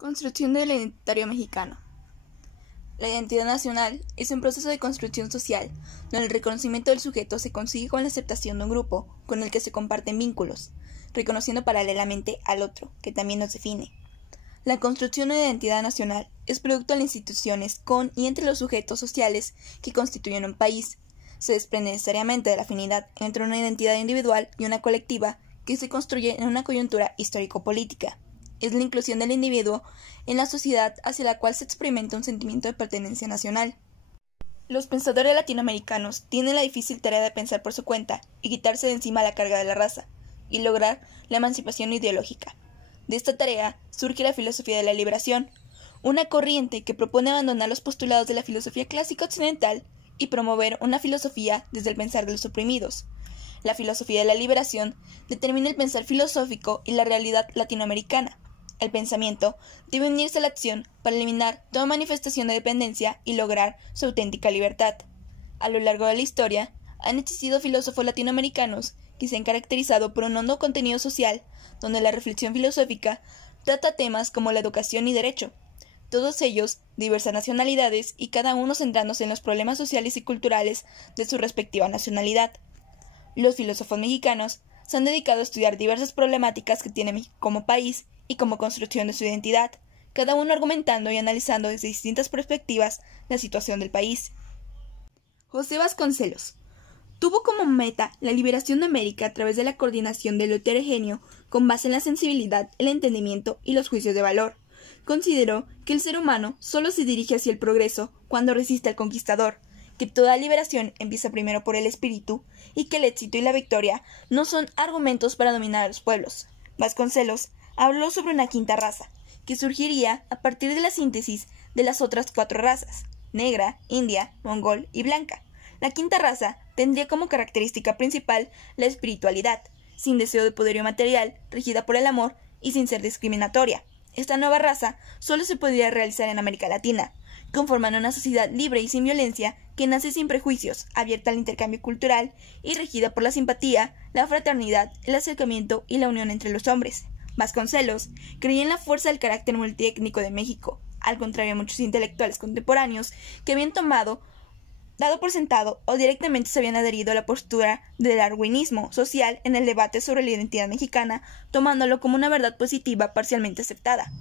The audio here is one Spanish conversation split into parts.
Construcción del identitario mexicano. La identidad nacional es un proceso de construcción social, donde el reconocimiento del sujeto se consigue con la aceptación de un grupo con el que se comparten vínculos, reconociendo paralelamente al otro, que también nos define. La construcción de la identidad nacional es producto de las instituciones con y entre los sujetos sociales que constituyen un país. Se desprende necesariamente de la afinidad entre una identidad individual y una colectiva que se construye en una coyuntura histórico-política. Es la inclusión del individuo en la sociedad hacia la cual se experimenta un sentimiento de pertenencia nacional. Los pensadores latinoamericanos tienen la difícil tarea de pensar por su cuenta y quitarse de encima la carga de la raza, y lograr la emancipación ideológica. De esta tarea surge la filosofía de la liberación, una corriente que propone abandonar los postulados de la filosofía clásica occidental y promover una filosofía desde el pensar de los oprimidos. La filosofía de la liberación determina el pensar filosófico y la realidad latinoamericana. El pensamiento debe unirse a la acción para eliminar toda manifestación de dependencia y lograr su auténtica libertad. A lo largo de la historia, han existido filósofos latinoamericanos que se han caracterizado por un hondo contenido social, donde la reflexión filosófica trata temas como la educación y derecho. Todos ellos, diversas nacionalidades y cada uno centrándose en los problemas sociales y culturales de su respectiva nacionalidad. Los filósofos mexicanos se han dedicado a estudiar diversas problemáticas que tiene México como país y como construcción de su identidad, cada uno argumentando y analizando desde distintas perspectivas la situación del país. José Vasconcelos tuvo como meta la liberación de América a través de la coordinación de lo heterogéneo con base en la sensibilidad, el entendimiento y los juicios de valor. Consideró que el ser humano solo se dirige hacia el progreso cuando resiste al conquistador, que toda liberación empieza primero por el espíritu y que el éxito y la victoria no son argumentos para dominar a los pueblos. Vasconcelos habló sobre una quinta raza, que surgiría a partir de la síntesis de las otras cuatro razas, negra, india, mongol y blanca. La quinta raza tendría como característica principal la espiritualidad, sin deseo de poderío material, regida por el amor y sin ser discriminatoria. Esta nueva raza solo se podría realizar en América Latina, conformando una sociedad libre y sin violencia que nace sin prejuicios, abierta al intercambio cultural y regida por la simpatía, la fraternidad, el acercamiento y la unión entre los hombres. Vasconcelos creía en la fuerza del carácter multiétnico de México, al contrario de muchos intelectuales contemporáneos que habían dado por sentado o directamente se habían adherido a la postura del darwinismo social en el debate sobre la identidad mexicana, tomándolo como una verdad positiva parcialmente aceptada.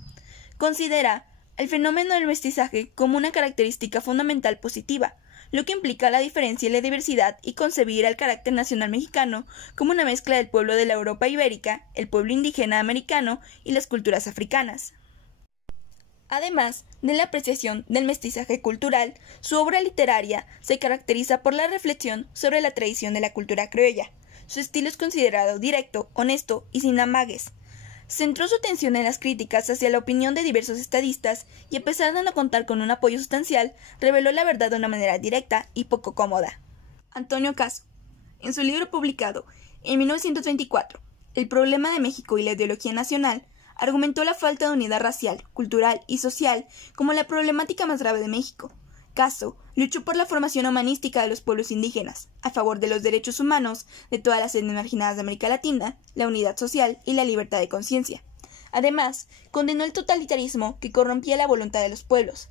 Considera el fenómeno del mestizaje como una característica fundamental positiva, lo que implica la diferencia y la diversidad, y concebir al carácter nacional mexicano como una mezcla del pueblo de la Europa ibérica, el pueblo indígena americano y las culturas africanas. Además de la apreciación del mestizaje cultural, su obra literaria se caracteriza por la reflexión sobre la tradición de la cultura criolla. Su estilo es considerado directo, honesto y sin amagues. Centró su atención en las críticas hacia la opinión de diversos estadistas y, a pesar de no contar con un apoyo sustancial, reveló la verdad de una manera directa y poco cómoda. Antonio Caso, en su libro publicado en 1924, El problema de México y la ideología nacional, argumentó la falta de unidad racial, cultural y social como la problemática más grave de México. Caso luchó por la formación humanística de los pueblos indígenas, a favor de los derechos humanos de todas las etnias marginadas de América Latina, la unidad social y la libertad de conciencia. Además, condenó el totalitarismo que corrompía la voluntad de los pueblos.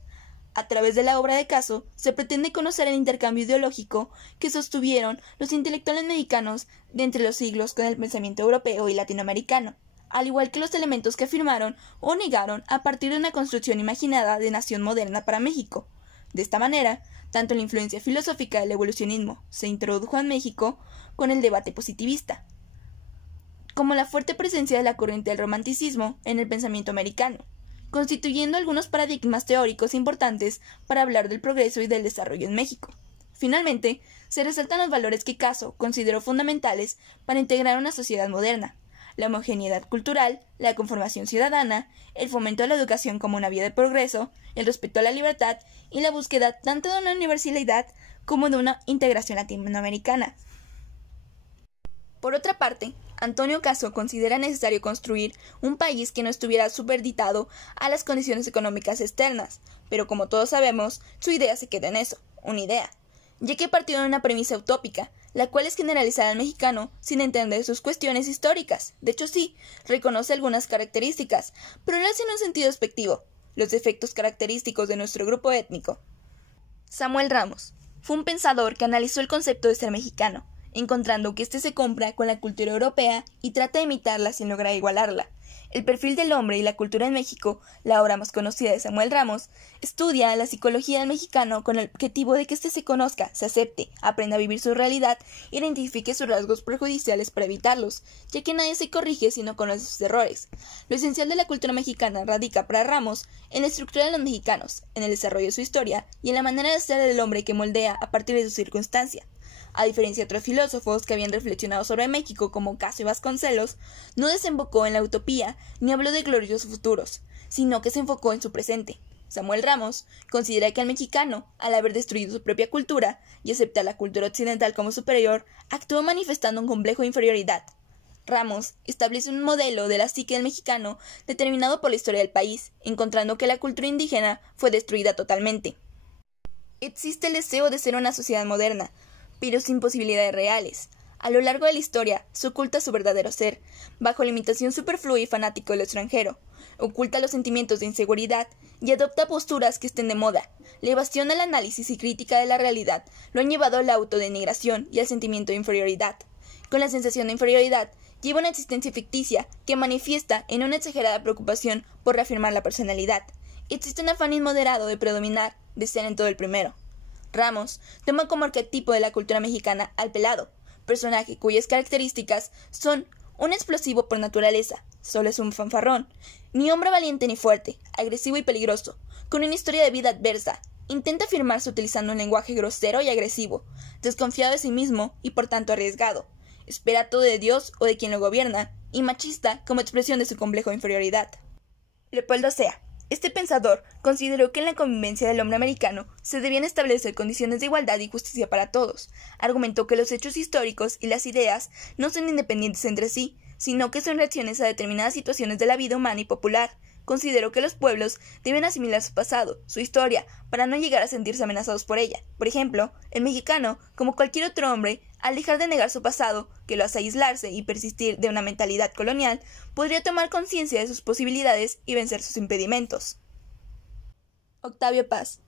A través de la obra de Caso se pretende conocer el intercambio ideológico que sostuvieron los intelectuales mexicanos de entre los siglos con el pensamiento europeo y latinoamericano, al igual que los elementos que afirmaron o negaron a partir de una construcción imaginada de nación moderna para México. De esta manera, tanto la influencia filosófica del evolucionismo se introdujo en México con el debate positivista, como la fuerte presencia de la corriente del romanticismo en el pensamiento americano, constituyendo algunos paradigmas teóricos importantes para hablar del progreso y del desarrollo en México. Finalmente, se resaltan los valores que Caso consideró fundamentales para integrar una sociedad moderna: la homogeneidad cultural, la conformación ciudadana, el fomento de la educación como una vía de progreso, el respeto a la libertad y la búsqueda tanto de una universalidad como de una integración latinoamericana. Por otra parte, Antonio Caso considera necesario construir un país que no estuviera supeditado a las condiciones económicas externas, pero como todos sabemos, su idea se queda en eso, una idea, ya que partió de una premisa utópica: la cual es generalizar al mexicano sin entender sus cuestiones históricas. De hecho sí, reconoce algunas características, pero lo hace en un sentido despectivo, los defectos característicos de nuestro grupo étnico. Samuel Ramos fue un pensador que analizó el concepto de ser mexicano, encontrando que éste se compra con la cultura europea y trata de imitarla sin lograr igualarla. El perfil del hombre y la cultura en México, la obra más conocida de Samuel Ramos, estudia la psicología del mexicano con el objetivo de que éste se conozca, se acepte, aprenda a vivir su realidad e identifique sus rasgos perjudiciales para evitarlos, ya que nadie se corrige si no conoce sus errores. Lo esencial de la cultura mexicana radica para Ramos en la estructura de los mexicanos, en el desarrollo de su historia y en la manera de ser del hombre que moldea a partir de su circunstancia. A diferencia de otros filósofos que habían reflexionado sobre México como Caso y Vasconcelos, no desembocó en la utopía ni habló de gloriosos futuros, sino que se enfocó en su presente. Samuel Ramos considera que el mexicano, al haber destruido su propia cultura y aceptar la cultura occidental como superior, actuó manifestando un complejo de inferioridad. Ramos establece un modelo de la psique del mexicano determinado por la historia del país, encontrando que la cultura indígena fue destruida totalmente. Existe el deseo de ser una sociedad moderna, pero sin posibilidades reales. A lo largo de la historia, se oculta su verdadero ser, bajo la imitación superflua y fanático de lo extranjero, oculta los sentimientos de inseguridad y adopta posturas que estén de moda. La evasión al análisis y crítica de la realidad lo han llevado a la autodenigración y al sentimiento de inferioridad. Con la sensación de inferioridad, lleva una existencia ficticia que manifiesta en una exagerada preocupación por reafirmar la personalidad. Existe un afán inmoderado de predominar, de ser en todo el primero. Ramos toma como arquetipo de la cultura mexicana al pelado, personaje cuyas características son un explosivo por naturaleza, solo es un fanfarrón, ni hombre valiente ni fuerte, agresivo y peligroso, con una historia de vida adversa, intenta afirmarse utilizando un lenguaje grosero y agresivo, desconfiado de sí mismo y por tanto arriesgado, espera todo de Dios o de quien lo gobierna, y machista como expresión de su complejo de inferioridad. Leopoldo Sea. Este pensador consideró que en la convivencia del hombre americano se debían establecer condiciones de igualdad y justicia para todos. Argumentó que los hechos históricos y las ideas no son independientes entre sí, sino que son reacciones a determinadas situaciones de la vida humana y popular. Consideró que los pueblos deben asimilar su pasado, su historia, para no llegar a sentirse amenazados por ella. Por ejemplo, el mexicano, como cualquier otro hombre, al dejar de negar su pasado, que lo hace aislarse y persistir de una mentalidad colonial, podría tomar conciencia de sus posibilidades y vencer sus impedimentos. Octavio Paz.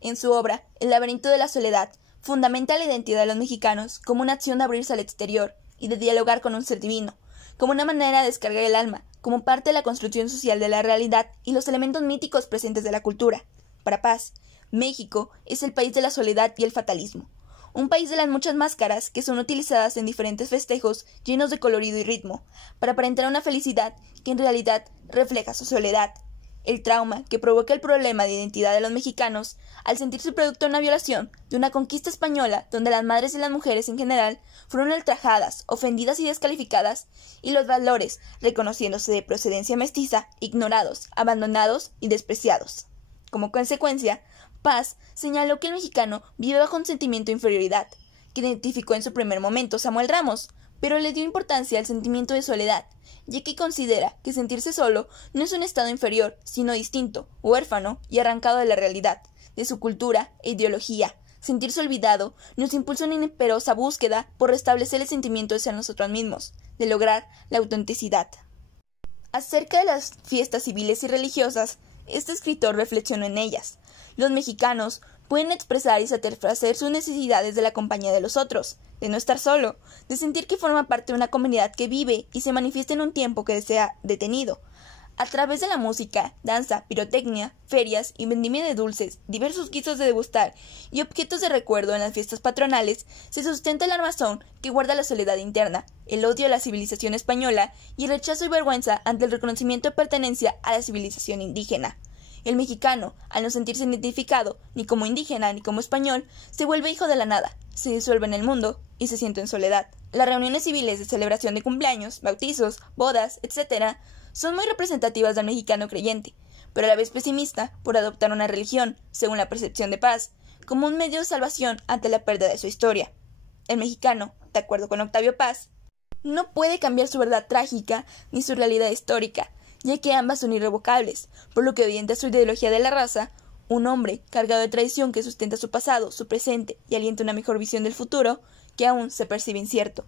En su obra, El laberinto de la soledad, fundamenta la identidad de los mexicanos como una acción de abrirse al exterior y de dialogar con un ser divino, como una manera de descargar el alma, como parte de la construcción social de la realidad y los elementos míticos presentes de la cultura. Para Paz, México es el país de la soledad y el fatalismo, un país de las muchas máscaras que son utilizadas en diferentes festejos llenos de colorido y ritmo, para aparentar una felicidad que en realidad refleja su soledad. El trauma que provoca el problema de identidad de los mexicanos al sentirse producto de una violación, de una conquista española donde las madres y las mujeres en general fueron ultrajadas, ofendidas y descalificadas, y los valores, reconociéndose de procedencia mestiza, ignorados, abandonados y despreciados. Como consecuencia, Paz señaló que el mexicano vive bajo un sentimiento de inferioridad, que identificó en su primer momento Samuel Ramos, pero le dio importancia al sentimiento de soledad, ya que considera que sentirse solo no es un estado inferior, sino distinto, huérfano y arrancado de la realidad, de su cultura e ideología. Sentirse olvidado nos impulsa una imperosa búsqueda por restablecer el sentimiento hacia nosotros mismos, de lograr la autenticidad. Acerca de las fiestas civiles y religiosas, este escritor reflexionó en ellas. Los mexicanos pueden expresar y satisfacer sus necesidades de la compañía de los otros, de no estar solo, de sentir que forma parte de una comunidad que vive y se manifiesta en un tiempo que desea detenido. A través de la música, danza, pirotecnia, ferias y vendimia de dulces, diversos guisos de degustar y objetos de recuerdo en las fiestas patronales, se sustenta el armazón que guarda la soledad interna, el odio a la civilización española y el rechazo y vergüenza ante el reconocimiento de pertenencia a la civilización indígena. El mexicano, al no sentirse identificado ni como indígena ni como español, se vuelve hijo de la nada, se disuelve en el mundo y se siente en soledad. Las reuniones civiles de celebración de cumpleaños, bautizos, bodas, etc., son muy representativas del mexicano creyente, pero a la vez pesimista por adoptar una religión, según la percepción de Paz, como un medio de salvación ante la pérdida de su historia. El mexicano, de acuerdo con Octavio Paz, no puede cambiar su verdad trágica ni su realidad histórica, ya que ambas son irrevocables, por lo que orienta su ideología de la raza, un hombre cargado de tradición que sustenta su pasado, su presente y alienta una mejor visión del futuro, que aún se percibe incierto.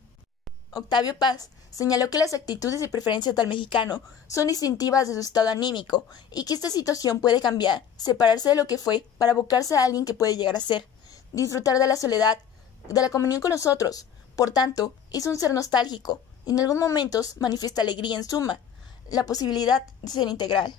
Octavio Paz señaló que las actitudes y preferencias del mexicano son distintivas de su estado anímico y que esta situación puede cambiar, separarse de lo que fue para abocarse a alguien que puede llegar a ser, disfrutar de la soledad, de la comunión con los otros. Por tanto, es un ser nostálgico y en algunos momentos manifiesta alegría en suma, la posibilidad de ser integral.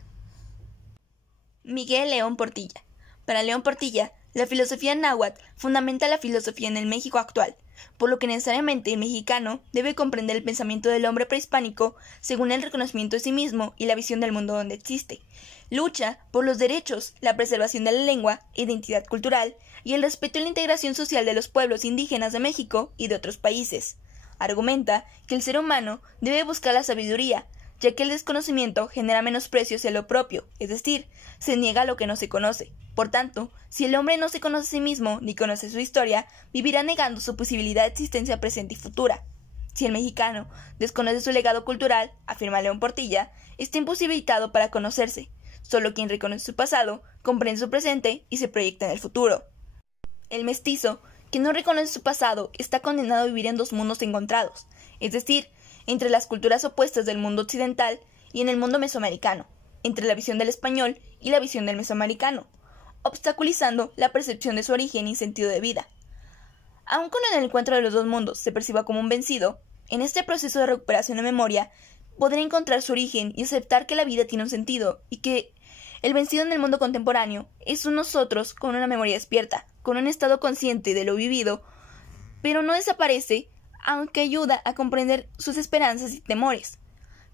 Miguel León Portilla. Para León Portilla, la filosofía náhuatl fundamenta la filosofía en el México actual, por lo que necesariamente el mexicano debe comprender el pensamiento del hombre prehispánico según el reconocimiento de sí mismo y la visión del mundo donde existe. Lucha por los derechos, la preservación de la lengua, identidad cultural y el respeto y la integración social de los pueblos indígenas de México y de otros países. Argumenta que el ser humano debe buscar la sabiduría, ya que el desconocimiento genera menosprecio hacia lo propio, es decir, se niega a lo que no se conoce. Por tanto, si el hombre no se conoce a sí mismo ni conoce su historia, vivirá negando su posibilidad de existencia presente y futura. Si el mexicano desconoce su legado cultural, afirma León Portilla, está imposibilitado para conocerse. Solo quien reconoce su pasado, comprende su presente y se proyecta en el futuro. El mestizo, que no reconoce su pasado, está condenado a vivir en dos mundos encontrados, es decir, entre las culturas opuestas del mundo occidental y en el mundo mesoamericano, entre la visión del español y la visión del mesoamericano, obstaculizando la percepción de su origen y sentido de vida. Aun cuando en el encuentro de los dos mundos se perciba como un vencido, en este proceso de recuperación de memoria podrá encontrar su origen y aceptar que la vida tiene un sentido y que el vencido en el mundo contemporáneo es un nosotros con una memoria despierta, con un estado consciente de lo vivido, pero no desaparece, aunque ayuda a comprender sus esperanzas y temores,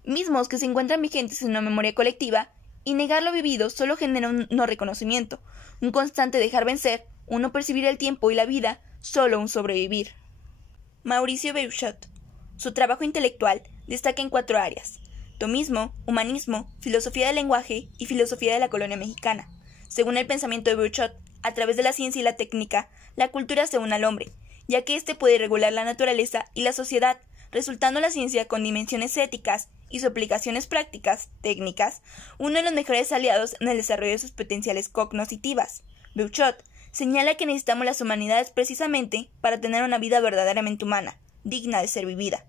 mismos que se encuentran vigentes en una memoria colectiva, y negar lo vivido solo genera un no reconocimiento, un constante dejar vencer, un no percibir el tiempo y la vida, solo un sobrevivir. Mauricio Beuchat. Su trabajo intelectual destaca en 4 áreas: tomismo, humanismo, filosofía del lenguaje y filosofía de la colonia mexicana. Según el pensamiento de Beuchat, a través de la ciencia y la técnica, la cultura se une al hombre, ya que éste puede regular la naturaleza y la sociedad, resultando la ciencia con dimensiones éticas y sus aplicaciones prácticas, técnicas, uno de los mejores aliados en el desarrollo de sus potenciales cognitivas. Beuchat señala que necesitamos las humanidades precisamente para tener una vida verdaderamente humana, digna de ser vivida.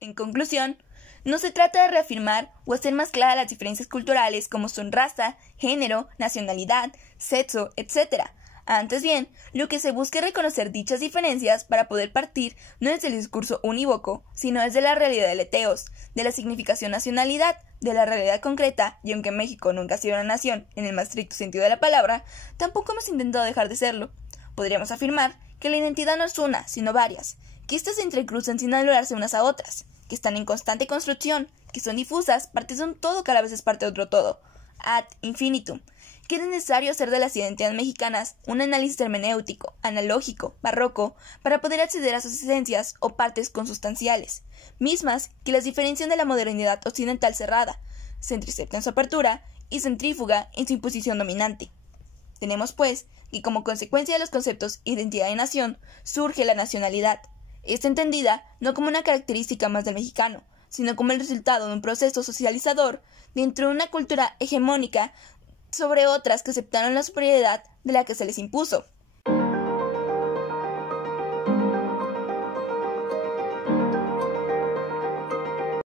En conclusión, no se trata de reafirmar o hacer más claras las diferencias culturales como son raza, género, nacionalidad, sexo, etc. Antes bien, lo que se busca es reconocer dichas diferencias para poder partir no desde el discurso unívoco, sino desde la realidad del eteos, de la significación nacionalidad, de la realidad concreta, y aunque México nunca ha sido una nación en el más estricto sentido de la palabra, tampoco hemos intentado dejar de serlo. Podríamos afirmar que la identidad no es una, sino varias, que éstas se entrecruzan sin anularse unas a otras, que están en constante construcción, que son difusas, partes de un todo que a la vez es parte de otro todo, ad infinitum, que es necesario hacer de las identidades mexicanas un análisis hermenéutico, analógico, barroco, para poder acceder a sus esencias o partes consustanciales, mismas que las diferencian de la modernidad occidental cerrada, centricepta en su apertura y centrífuga en su imposición dominante. Tenemos, pues, que como consecuencia de los conceptos identidad y nación, surge la nacionalidad. Esta entendida no como una característica más del mexicano, sino como el resultado de un proceso socializador dentro de una cultura hegemónica sobre otras que aceptaron la superioridad de la que se les impuso.